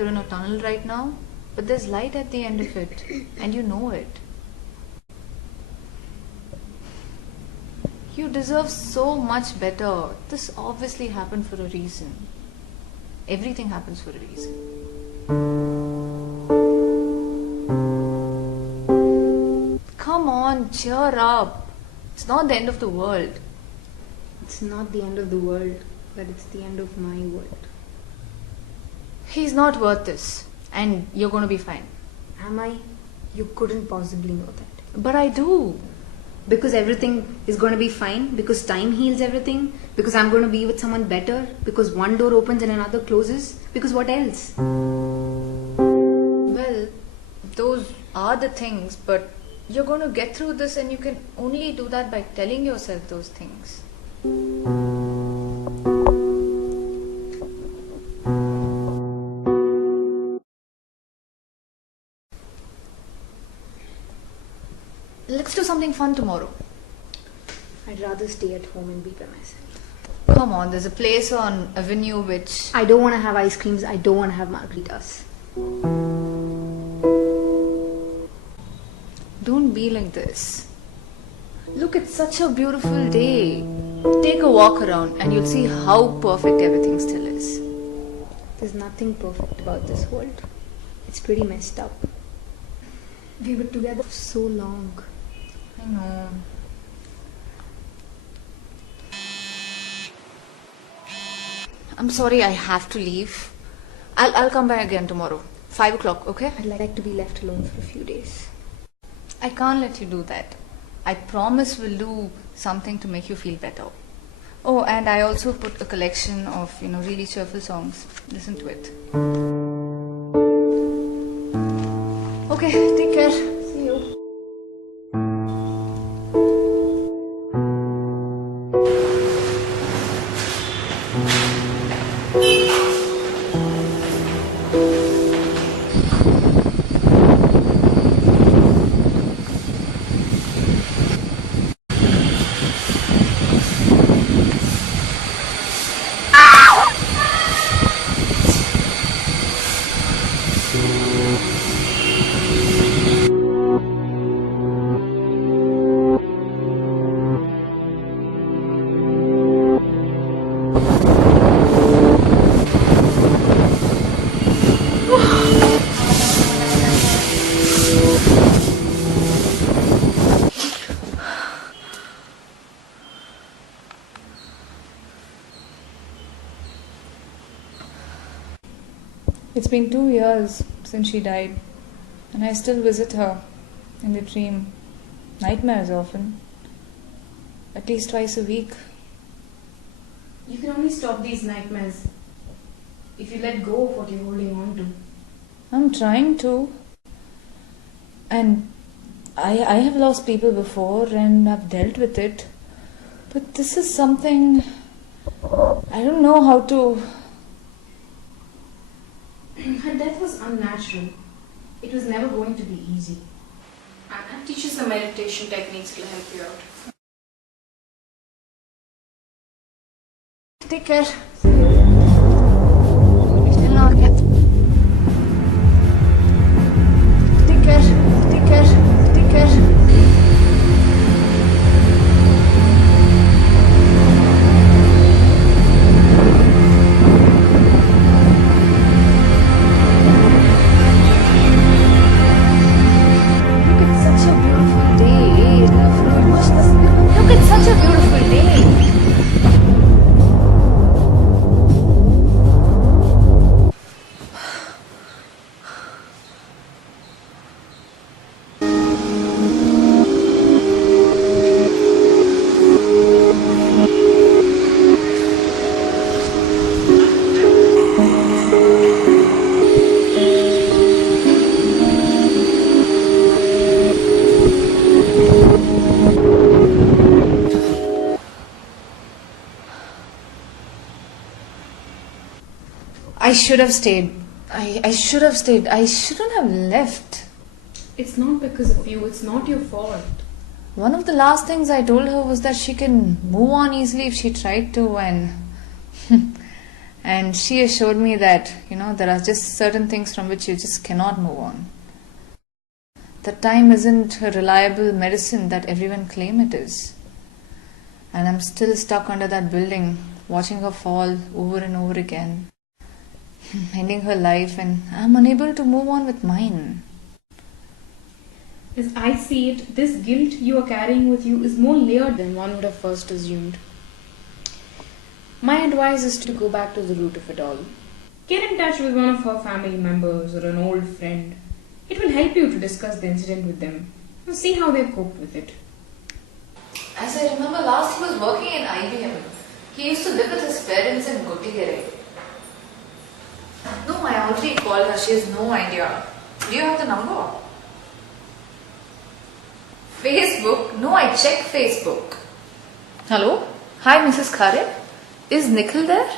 you're in a tunnel right now, but there's light at the end of it, and you know it. You deserve so much better. This obviously happened for a reason. Everything happens for a reason. Come on, cheer up. It's not the end of the world. It's not the end of the world, but it's the end of my world. He's not worth this, and you're going to be fine. Am I? You couldn't possibly know that. But I do. Because everything is going to be fine, because time heals everything, because I'm going to be with someone better, because one door opens and another closes, because what else? Well, those are the things, but you're going to get through this, and you can only do that by telling yourself those things. Let's do something fun tomorrow. I'd rather stay at home and be by myself. Come on, there's a place on Avenue which... I don't want to have ice creams, I don't want to have margaritas. Don't be like this. Look, it's such a beautiful day. Take a walk around and you'll see how perfect everything still is. There's nothing perfect about this world. It's pretty messed up. We were together for so long. I know. I'm sorry, I have to leave. I'll come back again tomorrow. 5 o'clock, okay? I'd like to be left alone for a few days. I can't let you do that. I promise we'll do something to make you feel better. Oh, and I also put a collection of, really cheerful songs. Listen to it. Okay, take care. See you. It's been 2 years since she died, and I still visit her in the dream. Nightmares often. At least twice a week. You can only stop these nightmares if you let go of what you're holding on to. I'm trying to. And I have lost people before and I've dealt with it. But this is something I don't know how to... Her death was unnatural. It was never going to be easy. I'll teach you some meditation techniques to help you out. Take care. Still not yet. Take care. Take care. Take care. I should have stayed. I should have stayed. I shouldn't have left. It's not because of you. It's not your fault. One of the last things I told her was that she can move on easily if she tried to, and And she assured me that, there are just certain things from which you just cannot move on. That time isn't a reliable medicine that everyone claim it is. And I'm still stuck under that building, watching her fall over and over again, ending her life, and I'm unable to move on with mine. As I see it, this guilt you are carrying with you is more layered than one would have first assumed. My advice is to go back to the root of it all. Get in touch with one of her family members or an old friend. It will help you to discuss the incident with them and see how they've coped with it. As I remember, last he was working in IBM. He used to live with his parents in Gottigere. No, I already called her. She has no idea. Do you have the number? Facebook? No, I checked Facebook. Hello? Hi, Mrs. Khare. Is Nikhil there?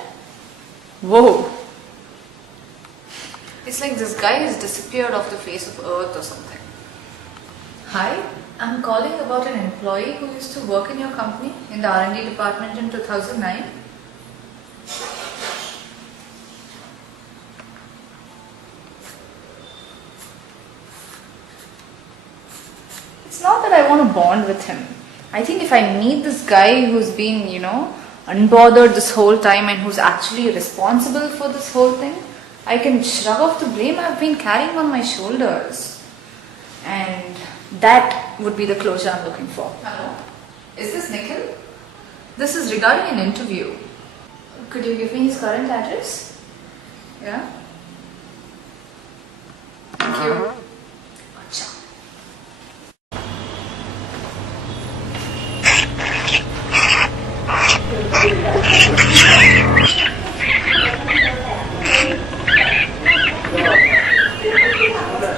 Whoa. It's like this guy has disappeared off the face of earth or something. Hi, I'm calling about an employee who used to work in your company in the R&D department in 2009. It's not that I want to bond with him. I think if I meet this guy who's been, unbothered this whole time and who's actually responsible for this whole thing, I can shrug off the blame I've been carrying on my shoulders. And that would be the closure I'm looking for. Hello? Is this Nikhil? This is regarding an interview. Could you give me his current address? Yeah? Thank you. Acha.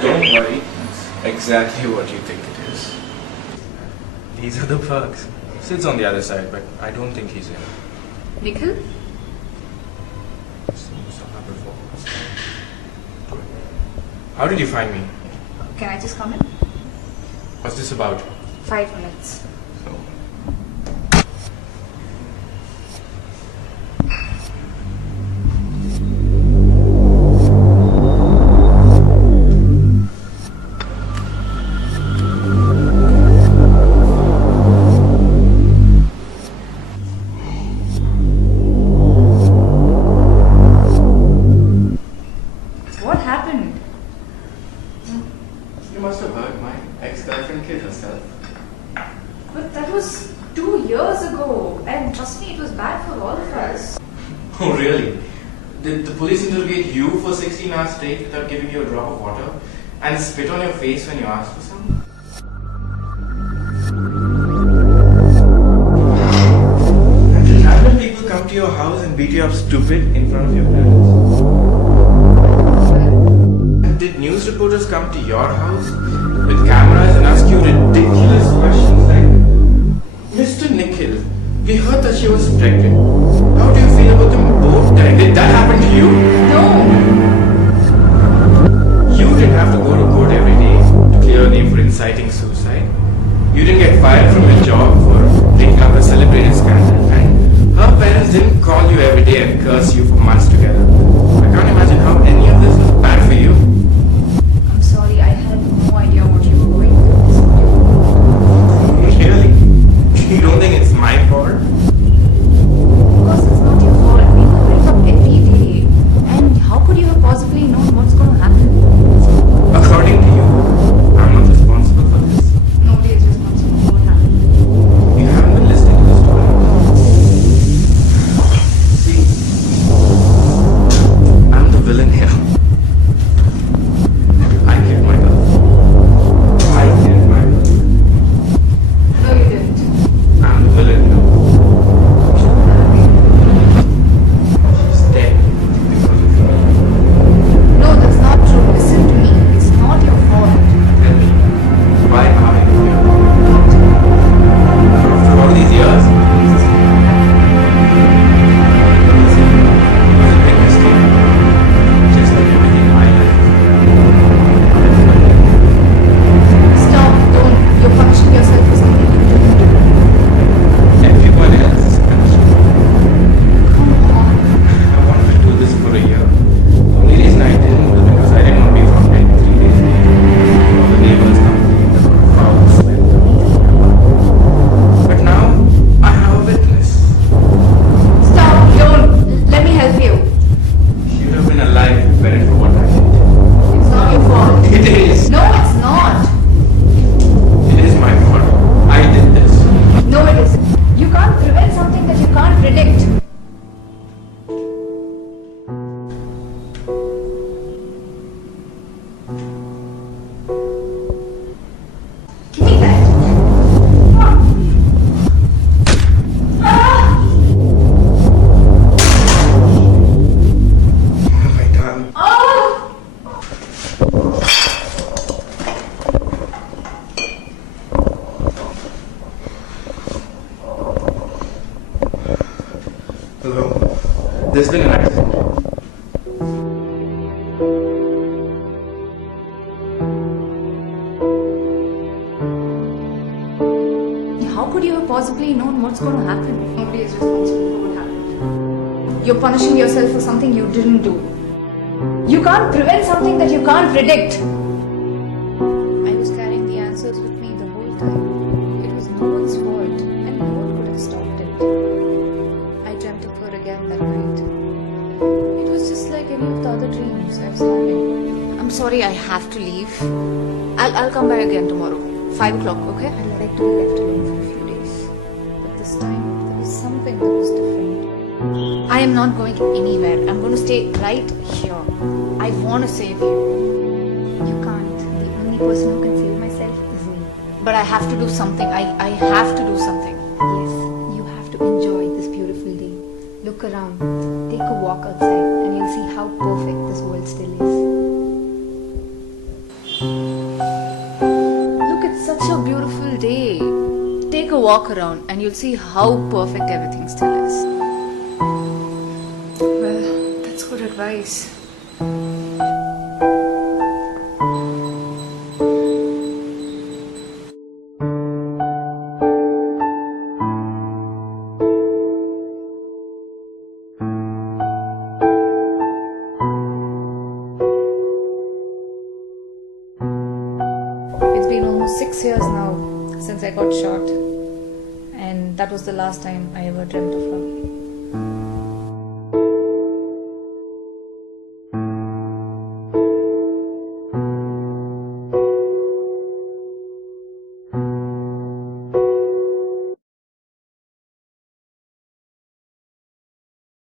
Don't worry, exactly what you think it is. These are the perks. Sid's on the other side, but I don't think he's in. Nikhil? Seen her before. How did you find me? Can I just come in? What's this about? 5 minutes. So, What happened? you must have heard my ex-girlfriend killed herself. But that was 2 years ago, and trust me, it was bad for all of us. Oh, really? Did the police interrogate you for 16 hours straight without giving you a drop of water and spit on your face when you asked for some? And did random people come to your house and beat you up stupid in front of your parents? And did news reporters come to your house with cameras and ask you ridiculous questions like, Mr. Nikhil, we heard that she was pregnant. How do you feel about them both dying? Did that happen to you? No! You didn't have to go to court every day to clear your name for inciting suicide. You didn't get fired from your job for breaking up a celebrated scandal. And her parents didn't call you every day and curse you for months together. I can't imagine how any of this was bad for you. I'm sorry, I had no idea what you were going through. Really? You don't think it's my fault? Of course, it's not your fault. People break up every day. And how could you have possibly known what's going to happen? According to you, I'm not responsible for this. Nobody is responsible for what happened. You haven't been listening to the story. See, I'm the villain here. there's been an accident. How could you have possibly known what's going to happen? Nobody is responsible for what happened. You're punishing yourself for something you didn't do. You can't prevent something that you can't predict. I was carrying the answers with me the whole time. It was no one's fault, and no one could have stopped it. I dreamt of her again that night. It was just like any of the other dreams I was having. I'm sorry, I have to leave. I'll come back again tomorrow. 5 o'clock, okay? I'd like to be left alone for a few days. But this time, there was something that was different. I am not going anywhere. I'm going to stay right here. I want to save you. You can't. The only person who can save myself is me. But I have to do something. I have to do something. Yes, you have to enjoy this beautiful day. Look around. Take a walk outside and you'll see how perfect this world still is. Look, it's such a beautiful day. Take a walk around and you'll see how perfect everything still is. Well, that's good advice. It's been almost 6 years now since I got shot, and that was the last time I ever dreamt of her.